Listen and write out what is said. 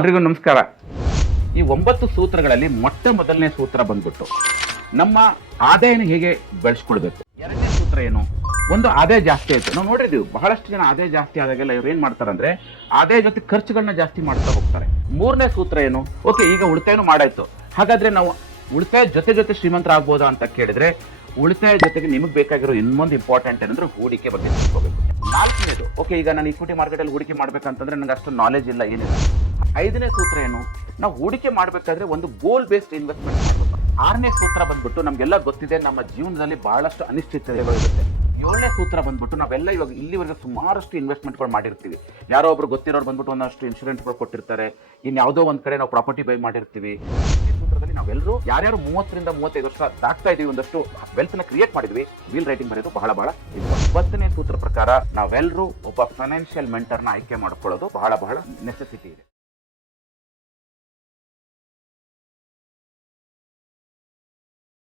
ಎಲ್ರಿಗೂ ನಮಸ್ಕಾರ. ಈ 9 ಸೂತ್ರಗಳಲ್ಲಿ ಮೊದಲನೇ ಸೂತ್ರ ಬಂದ್ಬಿಟ್ಟು ನಮ್ಮ ಆದಾಯನ ಹೇಗೆ ಬೆಳೆಸ್ಕೊಳ್ಬೇಕು. ಎರಡನೇ ಸೂತ್ರ ಏನು? ಒಂದು ಆದಾಯ ಜಾಸ್ತಿ ಆಯ್ತು, ನಾವು ನೋಡಿದೀವಿ ಬಹಳಷ್ಟು ಜನ ಆದಾಯ ಜಾಸ್ತಿ ಆದಾಗೆಲ್ಲ ಇವ್ರು ಏನ್ ಮಾಡ್ತಾರೆ ಅಂದ್ರೆ ಆದಾಯ ಜೊತೆ ಖರ್ಚುಗಳನ್ನ ಜಾಸ್ತಿ ಮಾಡ್ತಾ ಹೋಗ್ತಾರೆ. ಮೂರನೇ ಸೂತ್ರ ಏನು? ಓಕೆ, ಈಗ ಉಳಿತಾಯನೂ ಮಾಡಾಯ್ತು, ಹಾಗಾದ್ರೆ ನಾವು ಉಳಿತಾಯ ಜೊತೆ ಶ್ರೀಮಂತರ ಆಗ್ಬೋದಾ ಅಂತ ಕೇಳಿದ್ರೆ ಉಳಿತಾಯ ಜೊತೆಗೆ ನಿಮಗೆ ಬೇಕಾಗಿರೋ ಇನ್ನೊಂದು ಇಂಪಾರ್ಟೆಂಟ್ ಏನಂದ್ರೆ ಹೂಡಿಕೆ ಬಗ್ಗೆ ತಿಳ್ಕೋಬೇಕು. ನಾಲ್ಕನೇದು, ಓಕೆ, ಈಗ ನಾನು ಈಕ್ವಿಟಿ ಮಾರ್ಕೆಟ್ ಅಲ್ಲಿ ಹೂಡಿಕೆ ಮಾಡ್ಬೇಕಂತಂದ್ರೆ ನನಗೆ ಅಷ್ಟು ನಾಲೆಜ್ ಇಲ್ಲ, ಏನಿಲ್ಲ. ಐದನೇ ಸೂತ್ರ ಏನು? ನಾವು ಹೂಡಿಕೆ ಮಾಡ್ಬೇಕಾದ್ರೆ ಒಂದು ಗೋಲ್ ಬೇಸ್ಡ್ ಇನ್ವೆಸ್ಟ್ಮೆಂಟ್ ಮಾಡಬೇಕು. ಆರನೇ ಸೂತ್ರ ಬಂದ್ಬಿಟ್ಟು ನಮ್ಗೆಲ್ಲ ಗೊತ್ತಿದೆ, ನಮ್ಮ ಜೀವನದಲ್ಲಿ ಬಹಳಷ್ಟು ಅನಿಶ್ಚಿತತೆಗಳು ಇರುತ್ತೆ. ಏಳನೇ ಸೂತ್ರ ಬಂದ್ಬಿಟ್ಟು ನಾವೆಲ್ಲ ಇವಾಗ ಇಲ್ಲಿವರೆಗೆ ಸುಮಾರಷ್ಟು ಇನ್ವೆಸ್ಟ್ಮೆಂಟ್ಗಳು ಮಾಡಿರ್ತೀವಿ. ಯಾರೋ ಒಬ್ರು ಗೊತ್ತಿರೋರು ಬಂದ್ಬಿಟ್ಟು ಒಂದಷ್ಟು ಇನ್ಶೂರೆನ್ಸ್ಗಳು ಕೊಟ್ಟಿರ್ತಾರೆ, ಯಾವುದೋ ಒಂದ್ ಕಡೆ ನಾವು ಪ್ರಾಪರ್ಟಿ ಬೈ ಮಾಡಿರ್ತೀವಿ. ಈ ಸೂತ್ರದಲ್ಲಿ ನಾವೆಲ್ಲರೂ ಯಾರ್ಯಾರು 30 ರಿಂದ 35 ವರ್ಷ ದಾಟ್ತಾ ಇದೀವಿ, ಒಂದಷ್ಟು ವೆಲ್ತ್ ನ ಕ್ರಿಯೇಟ್ ಮಾಡಿದ್ವಿ, ವೀಲ್ ರೈಟಿಂಗ್ ಬರೆಯೋದು ಬಹಳ 9ನೇ ಸೂತ್ರ ಪ್ರಕಾರ ನಾವೆಲ್ಲರೂ ಒಬ್ಬ ಫೈನಾನ್ಷಿಯಲ್ ಮೆಂಟರ್ನ ಆಯ್ಕೆ ಮಾಡ್ಕೊಳ್ಳೋದು ಬಹಳ ನೆಸೆಸಿಟಿ ಇದೆ.